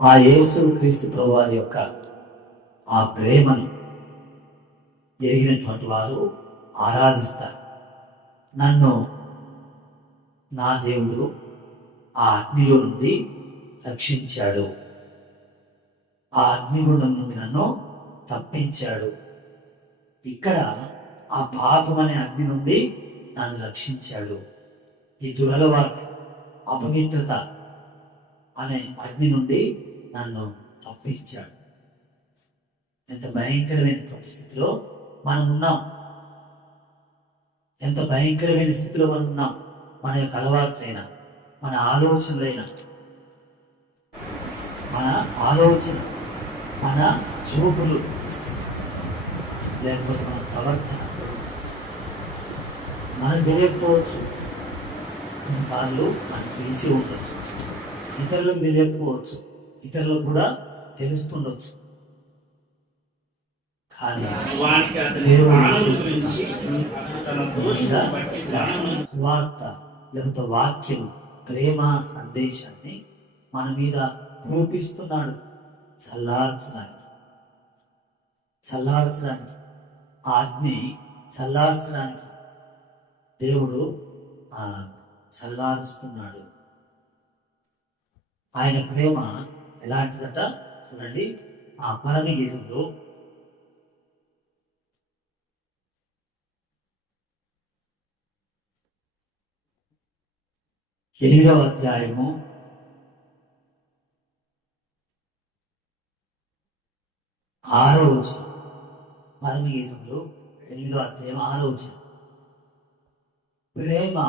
ఆ యేసు క్రీస్తు వారి యొక్క ఆ ప్రేమను ఎరిగినటువంటి వారు ఆరాధిస్తారు. నన్ను నా దేవుడు ఆ అగ్నిలో నుండి రక్షించాడు. ఆ అగ్నిగుండం నుండి నన్ను తప్పించాడు. ఇక్కడ ఆ పాపం అనే అగ్ని నుండి నన్ను రక్షించాడు. ఈ దురలవార్త అపవిత్రత అనే అగ్ని నుండి నన్ను తప్పించాడు. ఎంత భయంకరమైన పరిస్థితిలో మనం ఉన్నాం. ఎంత భయంకరమైన స్థితిలో మనం ఉన్నాం. మన యొక్క అలవాట్లైన మన ఆలోచనలైన మన ఆలోచన మన చూపులు లేకపోతే మన ప్రవర్తన మనకు తెలియకపోవచ్చు. కొన్నిసార్లు మనకు తెలిసి ఉండొచ్చు. ఇతరులకు తెలియకపోవచ్చు ఇతరులకు కూడా తెలుస్తుండొచ్చు. కానీ దేవుడు సువార్త లేకపోతే వాక్యం ప్రేమ సందేశాన్ని మన మీద రూపిస్తున్నాడు. చల్లార్చడానికి. చల్లార్చడానికి. ఆజ్ఞ చల్లార్చడానికి దేవుడు చల్లారుస్తున్నాడు. ఆయన ప్రేమ ఎలాంటిదట చూడండి. ఆ పరమ గీతంలో ఎనిమిదవ అధ్యాయము ఆరో వచనం. పరమగీతంలో ఎనిమిదో అధ్యాయం ఆరో వచనం. ప్రేమ